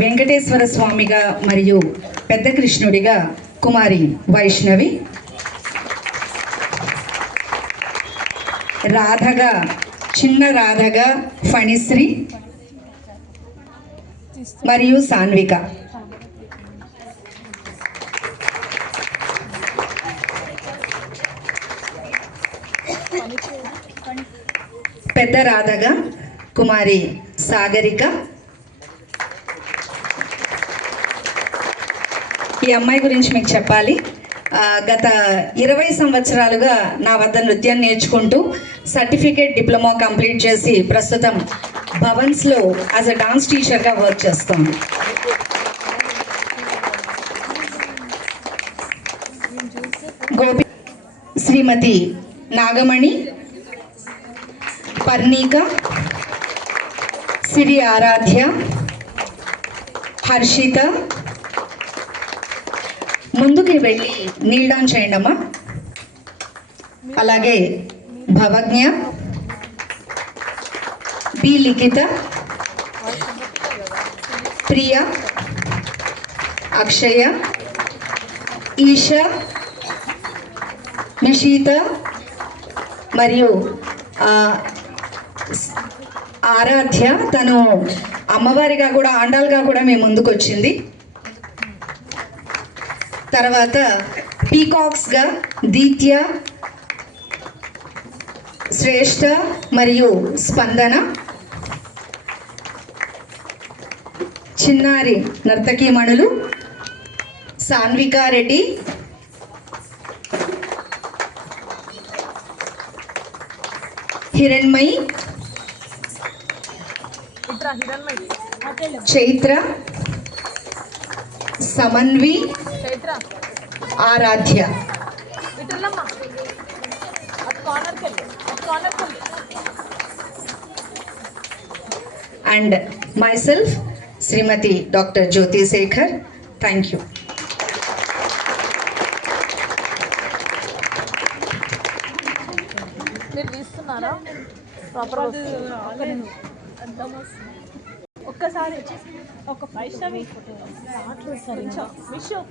వెంకటేశ్వర స్వామిగా మరియు పెద్ద కృష్ణుడిగా కుమారి వైష్ణవి, రాధగా చిన్న రాధగా ఫణిశ్రీ మరియు సాన్విక. పెద్ద రాధగా కుమారి సాగరిక. ఈ అమ్మాయి గురించి మీకు చెప్పాలి. గత 20 సంవత్సరాలుగా నా వద్ద నృత్యం నేర్చుకుంటూ సర్టిఫికేట్ డిప్లొమా కంప్లీట్ చేసి ప్రస్తుతం భవన్స్లో యాజ్ అ డాన్స్ టీచర్గా వర్క్ చేస్తాను. గోపి శ్రీమతి నాగమణి, పర్ణిక, సిరి ఆరాధ్య, హర్షిత. ముందుకి వెళ్ళి నీల్ డౌన్ చేయండి అమ్మా. అలాగే భవజ్ఞ, బి లిఖిత, ప్రియ, అక్షయ, ఈషా, నిషిత మరియు ఆరాధ్య. తను అమ్మవారిగా కూడా ఆండాలుగా కూడా మేము ముందుకు వచ్చింది. తర్వాత పీకాక్స్గా దీత్య, శ్రేష్ఠ మరియు స్పందన. చిన్నారి నర్తకీమణులు Sanvika Reddy, Hiranmayi, Chaitra, Samanvi, Aradhya. And myself Shrimati doctor Jyothi Sekhar. Thank you. ఒక్కసారి ఒక వైష్ణవి విషయం